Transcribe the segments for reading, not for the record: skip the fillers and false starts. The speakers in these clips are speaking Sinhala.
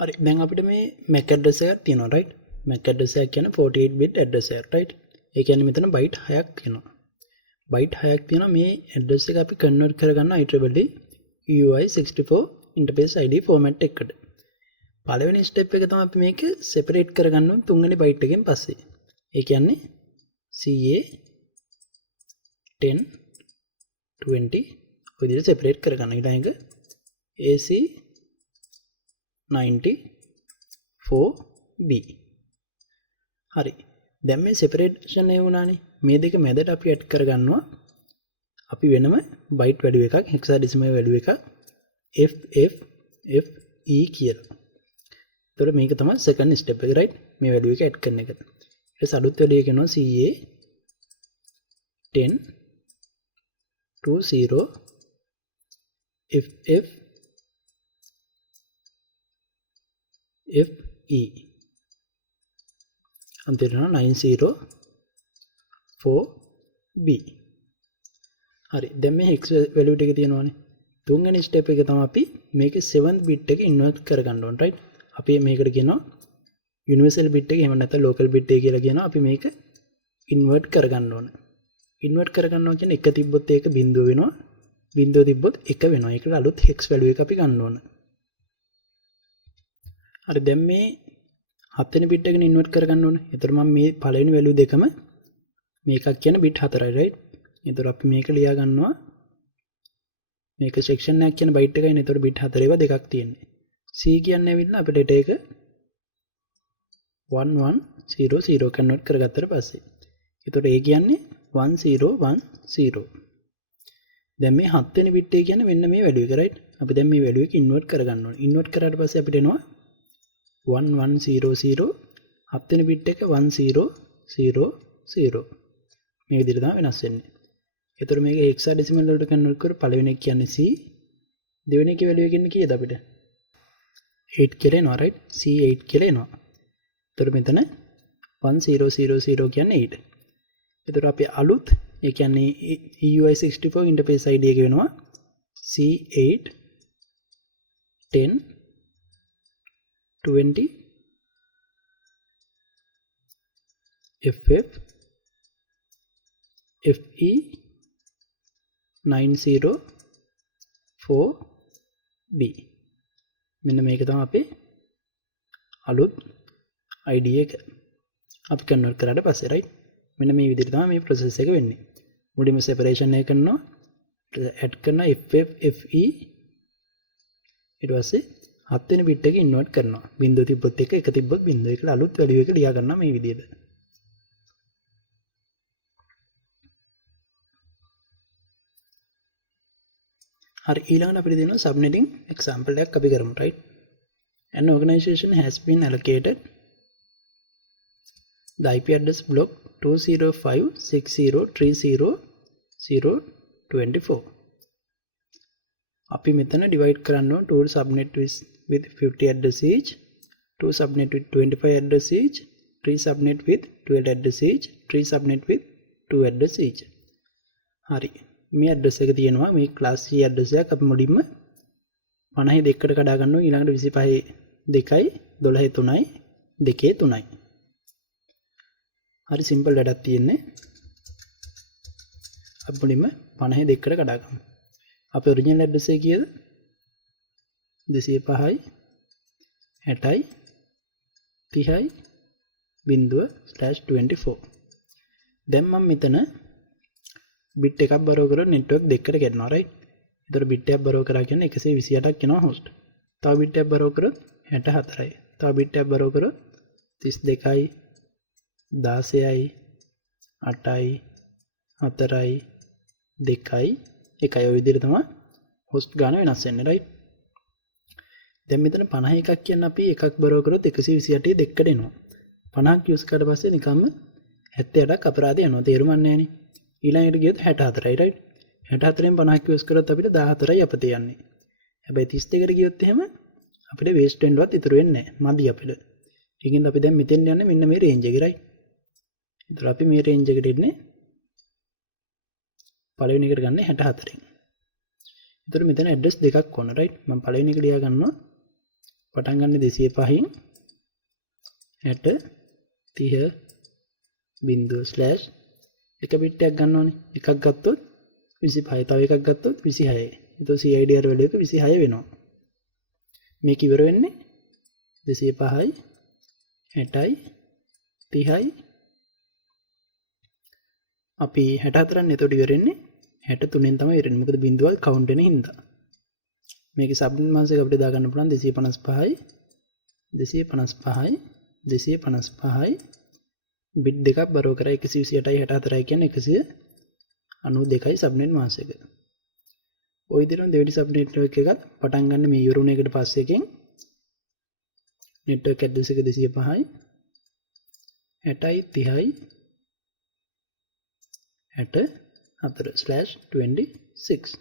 හරි දැන් අපිට මේ MAC address එකක් තියෙනවා right MAC address එක කියන්නේ 48 bit address එකක් right ඒ කියන්නේ මෙතන byte 6ක් තියෙනවා byte 6ක් තියෙනවා මේ address එක අපි convert කරගන්න IEEE EUI-64 Interface Id format එකකට පළවෙනි step එක තමයි අපි මේක separate කරගන්න ඕනේ තුන්වෙනි byte එකෙන් පස්සේ ඒ කියන්නේ CA 10 20 ඔය විදිහට separate කරගන්න ඊළඟ AC 94B හරි දැන් මේ separation ඒ වුණානේ මේ දෙක මැදට අපි add කරගන්නවා අපි වෙනම byte value එකක් hexadecimal value එකක් FFFE කියලා. එතකොට මේක තමයි second step එක right මේ value එක add කරන එක. ඊට පස්සේ අලුත් value එක එනවා CA 10 20 FF FE අන්තිමට 904B හරි දැන් මේ hex value ටික තියෙනවානේ තුන්වෙනි step එක තමයි අපි මේකේ 7th bit එක invert කරගන්න ඕන right අපි මේකට කියනවා universal bit එක එහෙම නැත්නම් local bit එක කියලා කියනවා අපි මේක invert කරගන්න ඕන invert කරගන්නවා කියන්නේ එක තිබ්බොත් ඒක බිඳුව වෙනවා බිඳුව තිබ්බොත් එක වෙනවා ඒකට අලුත් hex value එක අපි ගන්න ඕන හරි දැන් මේ 7 වෙනි bit එකෙන් invert කරගන්න ඕනේ. ඒතර මම මේ පළවෙනි value දෙකම මේකක් කියන bit 4යි right. ඒතර අපි මේක ලියා ගන්නවා. මේක section එකක් කියන byte එකයි නේ. ඒතර bit 4 ඒවා දෙකක් තියෙන්නේ. C කියන්නේ ඇවිල්ලා අපේ data එක 1100 convert කරගත්තට පස්සේ. ඒතර A කියන්නේ 1010. දැන් මේ 7 වෙනි bit එක කියන්නේ මෙන්න මේ value එක right. අපි දැන් මේ value එක invert කරගන්න ඕනේ. invert කරාට පස්සේ අපිට එනවා 1100 හත්වෙනි bit එක 1000 මේ විදිහට තමයි වෙනස් වෙන්නේ. ඒතර මේක hexadecimal වලට කන්වර්ට් කර පළවෙනි එක කියන්නේ C දෙවෙනි එකේ වැලියු එක කියන්නේ කීයද අපිට 8 කියලා එනවා right C 8 කියලා එනවා. ඒතර මෙතන 1000 කියන්නේ 8. ඒතර අපි අලුත් ඒ කියන්නේ EUI-64 Interface Id එක වෙනවා C8 10 20 FF FE 904B මෙන්න මේක තමයි අපේ අලුත් ID එක අපි කන්වර්ට් කරාට පස්සේ right මෙන්න මේ විදිහට තමයි මේ process එක වෙන්නේ මුලින්ම separation එක කරනවා add කරනවා FF FE ඊට පස්සේ 7 වෙනි bit එක invert කරනවා. බිංදුව තිබ්බොත් එක තිබ්බොත් බිංදුව කියලා අලුත් value එක ලියා ගන්නවා මේ විදිහට. හරි ඊළඟට අපිට දෙනවා subnetting example එකක් අපි කරමු right. An organization has been allocated the IP address block 205.60.30.024. අපි මෙතන divide කරන්න ඕන 2 subnet with 50 address each, 2 subnet with 25 address each, 3 subnet with 12 address each, 3 subnet with 2 address each. හරි මේ address එක තියෙනවා මේ class C address එකක් අපි මුලින්ම 50 දෙකකට කඩා ගන්නවා ඊළඟට 25 2යි 12 3යි 2 3යි. හරි simple වැඩක් තියෙන්නේ. අපි මුලින්ම 50 දෙකකට කඩා ගමු. අපේ ඔරිජිනල් ඇඩ්‍රස් එක කීයද 205යි 60යි 30යි 0/24 දැන් මම මෙතන bit එකක් බරව කරලා network දෙකකට ගන්නවා right. ඒතර bit එකක් බරව කරා කියන්නේ 128ක් එනවා host. තව bit එකක් බරව කරොත් 64යි. තව bit එකක් බරව කරොත් 32යි 16යි 8යි 4යි 2යි එකයි ඔය විදිහට තමයි host ගාන වෙනස් වෙන්නේ right. දැන් මෙතන 51ක් කියන්න අපි එකක් බරව කරොත් 128 දෙකකට එනවා. 50ක් use කරලා පස්සේ නිකම්ම 78ක් අපරාධය යනවා. තේරුම් ගන්න නෑනේ. ඊළඟට ගියොත් 64යි right. 64න් 50ක් use කරොත් අපිට 14යි අපතේ යන්නේ. හැබැයි 32කට ගියොත් එහෙම අපිට waste වෙන්නවත් ඉතුරු වෙන්නේ නෑ. මදි අපිට. ඒකින්ද අපි දැන් මෙතෙන් යන්නේ මෙන්න මේ range එකේ right. ඒතර අපි මේ range එකට එන්නේ පළවෙනි එකට ගන්න 64න්. ඒතර මෙතන address දෙකක් ඕන right. මම පළවෙනි එක ලියා ගන්නවා පටන් ගන්න 205න් 60 30 බිංදුව ස්ලෑෂ් එක බිට් එකක් ගන්න ඕනේ. එකක් ගත්තොත් 25. තව එකක් ගත්තොත් 26. එතකොට CID error value එක 26 වෙනවා. මේක ඉවර වෙන්නේ 205යි 60යි 30යි අපි 64න් එතකොට ඉවර වෙන්නේ 63න් තමයි ඉවර වෙන්නේ. මොකද බිංදුවල් කවුන්ට් වෙන හින්දා. මේකේ සබ්නෙට් මාස් එක අපිට දාගන්න පුළුවන් 255යි 255යි 255යි බිට් දෙකක් බරෝ කරා 128යි 64යි කියන්නේ 192යි සබ්නෙට් මාස් එක. ওই විදිහට දෙවෙනි සබ්නෙට් එක පටන් ගන්න මේ යුරුණ එකට පස්සේ එකෙන් network address එක 205යි 60යි 30යි 64/26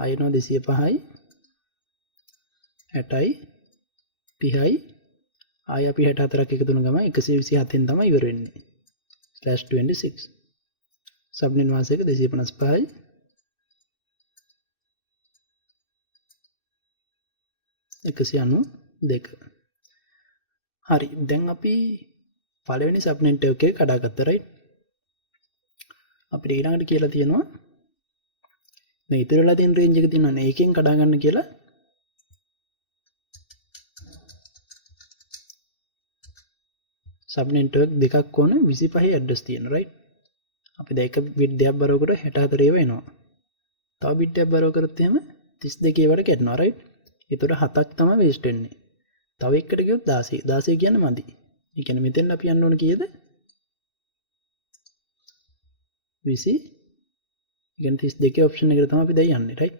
ආයෙනවා 205යි 60යි 30යි ආයෙ අපි 64ක් එකතු කරන ගමන් 127න් තමයි ඉවර වෙන්නේ /26 සබ්නෙට් මාස් එක 255යි 192. හරි දැන් අපි පළවෙනි සබ්නෙට් එකේ කඩාගත්තා right. අපිට ඊළඟට කියලා තියෙනවා මේ ඉතිරිලා තියෙන රේන්ජ් එක තියෙනවානේ ඒකෙන් කඩා ගන්න කියලා සබ්නෙට් දෙකක් ඕන 25 ඇඩ්‍රස් තියෙන right. අපි දැන් එක බිට් දෙකක් බරව කර 64 ඒවා එනවා. තව බිට් එකක් බරව කරත් එහෙම 32 ඒවට කැඩෙනවා right. ඒතර 7ක් තමයි වේස්ට් වෙන්නේ. තව එකකට ගියොත් 16. 16 කියන්නේ මදි. ඒ කියන්නේ මෙතෙන් අපි යන්න ඕන කීයද? 20. ඒ කියන්නේ 32 ඔප්ෂන් එකට තමයි අපි දැන් යන්නේ right.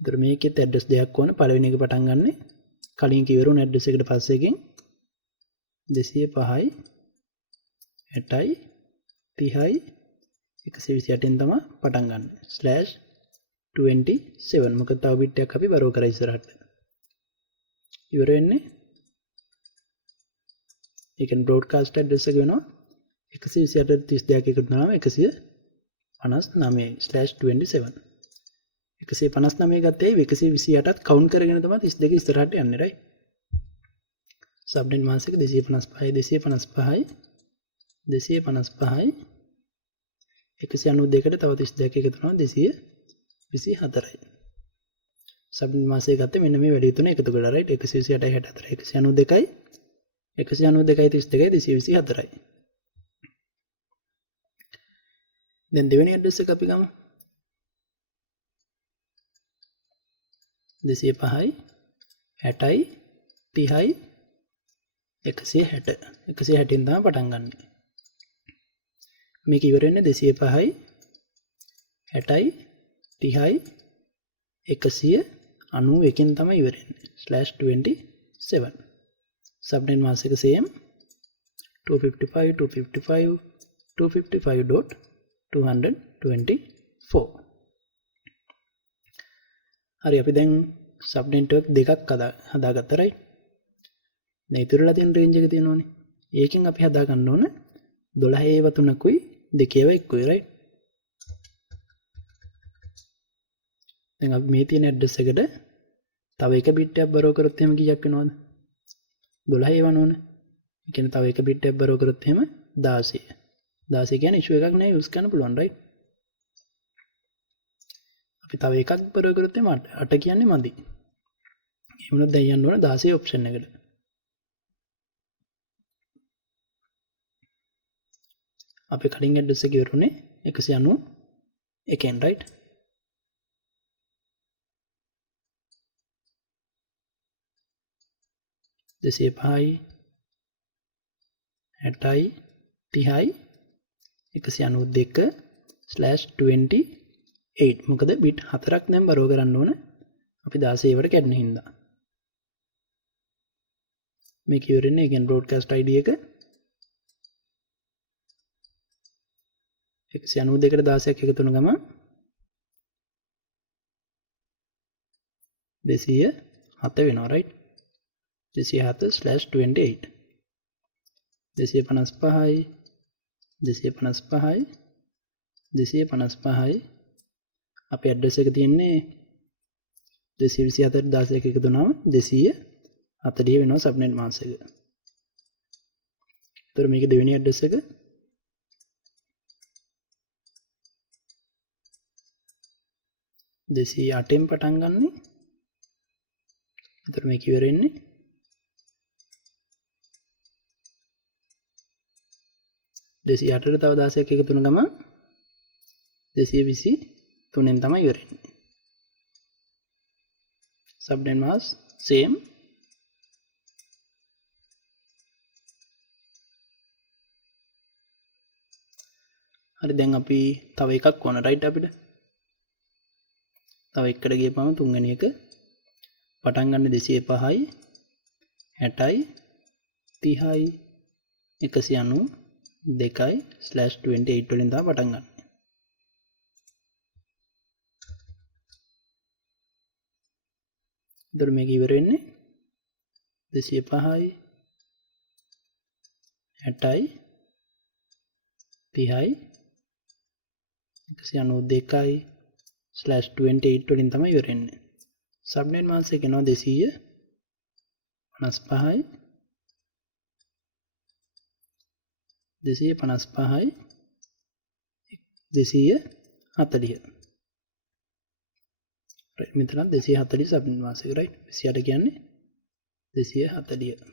ඒතර මේකෙත් ඇඩ්‍රස් දෙකක් ඕන. පළවෙනි එක පටන් ගන්නෙ කලින් කිවරුණ ඇඩ්‍රස් එකට පස්සේ එකෙන් 205යි 60යි 30යි 128න් තමයි පටන් ගන්න. /27 මොකද තව බිට් එකක් අපි බරෝ කරා ඉස්සරහට. ඉවර වෙන්නේ ඒ කියන්නේ බ්‍රෝඩ්කාස්ට් ඇඩ්‍රස් එක වෙනවා 128.32 එකතු කරනවා 159/27. 159 ගත්තේ 128ත් කවුන්ට් කරගෙන තමයි 32 ඉස්සරහට යන්නේ right. සබ්නෙට් මාස් එක 255යි 255යි 255යි 192කට තව 32 එකතු කරනවා 224යි. සබ්නෙට් මාස් එක ගත්තේ මෙන්න මේ වැඩි තුන එකතු කරලා right 128යි 64යි 192යි 32යි 224යි. දැන් දෙවෙනි ඇඩ්‍රස් එක අපි ගමු 205යි 60යි 30යි 160 160න් තමයි පටන් ගන්න. මේක ඉවර වෙන්නේ 205යි 60යි 30යි 191න් තමයි ඉවර වෙන්නේ /27. සබ්නෙට් මාස් එක same 255 255 255.224. හරි අපි දැන් සබ්නෙට්වර්ක් දෙකක් හදාගත්තා right. දැන් ඉතුරුලා තියෙන රේන්ජ් එක තියෙනවනේ. ඒකෙන් අපි හදා ගන්න ඕන 12 ඒවා 3කුයි 2 ඒවා 1කුයි right. දැන් අපි මේ තියෙන ඇඩ්‍රස් එකට තව එක බිට් එකක් බරෝ කරොත් එහෙම කීයක් වෙනවද? 12 ඒවා නෝනේ. ඒ කියන්නේ තව එක බිට් එකක් බරෝ කරොත් එහෙම 16. 16 කියන්නේ ඉෂුව එකක් නෑ යූස් කරන්න පුළුවන් right. අපි තව එකක් බරෝ කරොත් එහෙම 8 කියන්නේ මදි. ඒ වුණොත් දැන් යන්න ඕන 16 ඔප්ෂන් එකට. අපි කලින් ඇඩ්‍රස් එක ඉවරුනේ 191න් right. දෙසිය පහයි 60යි 30යි 192/28 මොකද බිට් 4ක් දැන් බරෝ කරන්න ඕන අපි 16 වට කැඩෙන හින්දා. මේක ඉවරනේ again broadcast id එක 192කට 16ක් එකතු කරන ගමන් 207 වෙනවා right. 207/28 255යි 255යි 255යි අපේ ඇඩ්‍රස් එක තියෙන්නේ 224 16 එකතු වුණාම 240 වෙනවා සබ්නෙට් මාස්ක් එක. ඒතර මේක දෙවෙනි ඇඩ්‍රස් එක 208න් පටන් ගන්නෙ. ඒතර මේක ඉවර වෙන්නේ 208ට තව 16ක් එකතු වෙන ගමන් 223න් තමයි ඉවර වෙන්නේ. subnet mask same. හරි දැන් අපි තව එකක් ඕන right අපිට. තව එකකට ගියපම තුන්වෙනි එක පටන් ගන්න 205යි 60යි 30යි 192යි/28 වලින් තමයි පටන් ගන්න. ඉතින් මේක ඉවර වෙන්නේ 205යි 60යි 30යි 192යි/28 වලින් තමයි ඉවර වෙන්නේ. සබ්නෙට් මාස්ක් එක එනවා 255යි 240. right මෙතන 240 සබ්නෙට් මාස්ක් එක right 28 කියන්නේ 240.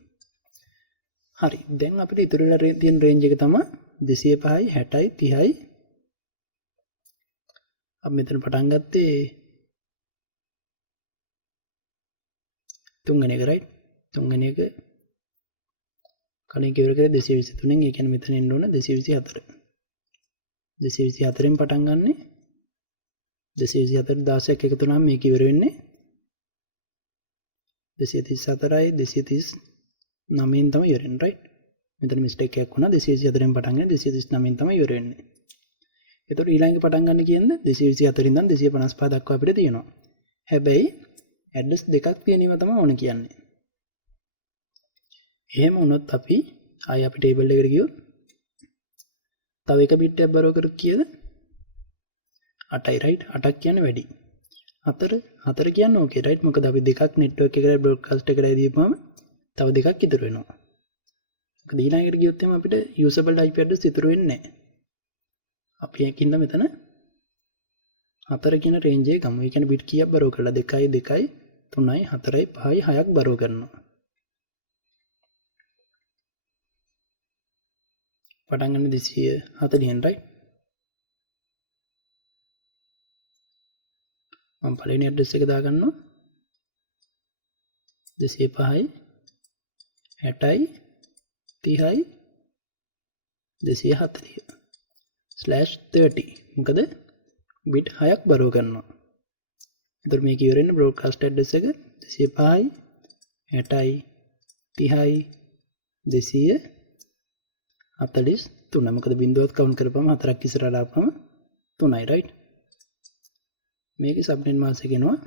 හරි දැන් අපිට ඉතුරු වෙලා තියෙන රේන්ජ් එක තමයි 205යි 60යි 30යි. අපි මෙතන පටන් ගත්තේ තුන්වෙනි එක right තුන්වෙනි එක කලින් කිව්ව එක 223න් ඒ කියන්නේ මෙතන එන්න ඕන 224. 224න් පටන් ගන්නෙ 224 16ක් එකතු වුණාම මේක ඉවර වෙන්නේ 234යි 239න් තමයි ඉවර වෙන්නේ right. මෙතන මිස්ටේක් එකක් වුණා 224න් පටන් ගන්න 239න් තමයි ඉවර වෙන්නේ. එතකොට ඊළඟ පටන් ගන්න කියන්නේ 224 ඉඳන් 255 දක්වා අපිට තියෙනවා. හැබැයි ඇඩ්‍රස් දෙකක් තියෙන ඒවා තමයි ඕන කියන්නේ. එහෙම වුණොත් අපි ආයි අපි ටේබල් එකට ගියොත් තව එක බිට් එකක් බරව කරු කීයද 8යි right 8ක් කියන්නේ වැඩි 4 කියන්නේ ඕකේ right මොකද අපි දෙකක් නෙට්වර්ක් එකකට බ්‍රෝඩ්කාස්ට් එකකට දීපුවම තව දෙකක් ඉතුරු වෙනවා. මොකද ඊළඟට ගියොත් එහම අපිට usable IP address ඉතුරු වෙන්නේ නැහැ. අපි ඒකින්ද මෙතන 4 කියන රේන්ජ් එක ගමු. ඒ කියන්නේ බිට් කීයක් බරව කරලා 2යි 2යි 3යි 4යි 5යි 6ක් බරව කරනවා. පටන් ගන්න 240න් right. මම පළවෙනි ඇඩ්‍රස් එක දාගන්නවා 205යි 60යි 30යි 240/30 මොකද බිට් 6ක් බරව කරනවා. එතකොට මේක ඉවර වෙන බ්‍රෝඩ්කාස්ට් ඇඩ්‍රස් එක 205යි 60යි 30යි 243 මොකද බිඳුවත් කවුන්ට් කරපුවම 4ක් ඉස්සරහට ආපුවම 3යි right. මේකේ සබ්නෙට් මාස්ක් එක එනවා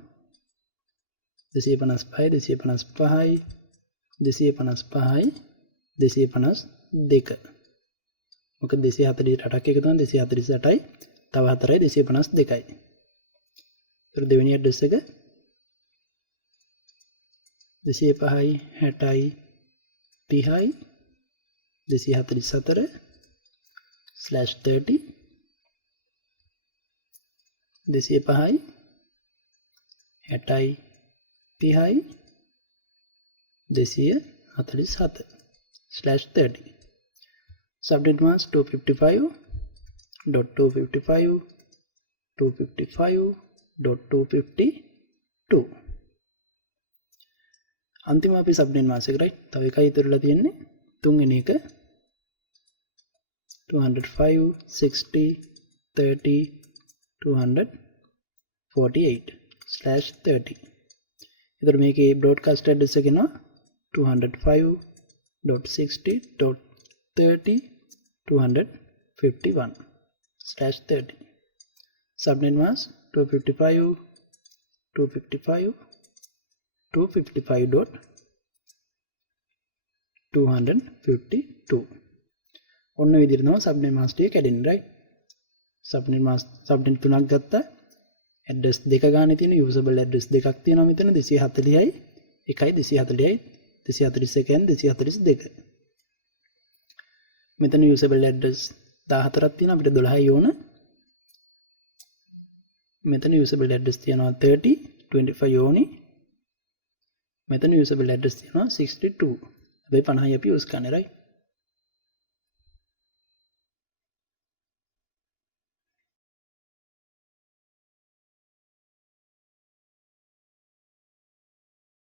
255යි 255යි 255යි 252. මොකද 248ක් එකතු වුණා 248යි තව 4යි 252යි. ඒතර දෙවෙනි ඇඩ්‍රස් එක 205යි 60යි 30යි 244/30 205යි 60යි 30යි 247/30. subnet mask 255.255.255.252. අන්තිම අපි subnet mask එක right තව එකයි ඉතුරුලා තියෙන්නේ තුන්වෙනි එක 205 60 30 248/30. එතකොට මේකේ broadcast address එක එනවා 205.60.30 251/30. subnet mask 255.255.252. ඔන්න විදිහට තමයි subnet mask එක කැඩෙන්නේ right. subnet mask subnet තුනක් ගත්තා ඇඩ්‍රස් දෙක ගානේ තියෙන යූසබල් ඇඩ්‍රස් දෙකක් තියෙනවා මෙතන 240යි 1යි 240යි 241න් 242. මෙතන යූසබල් ඇඩ්‍රස් 14ක් තියෙනවා අපිට 12යි ඕන. මෙතන යූසබල් ඇඩ්‍රස් තියෙනවා 30 25 ඕනි. මෙතන යූසබල් ඇඩ්‍රස් තියෙනවා 62. හැබැයි 50යි අපි යූස් කරන්නේ right.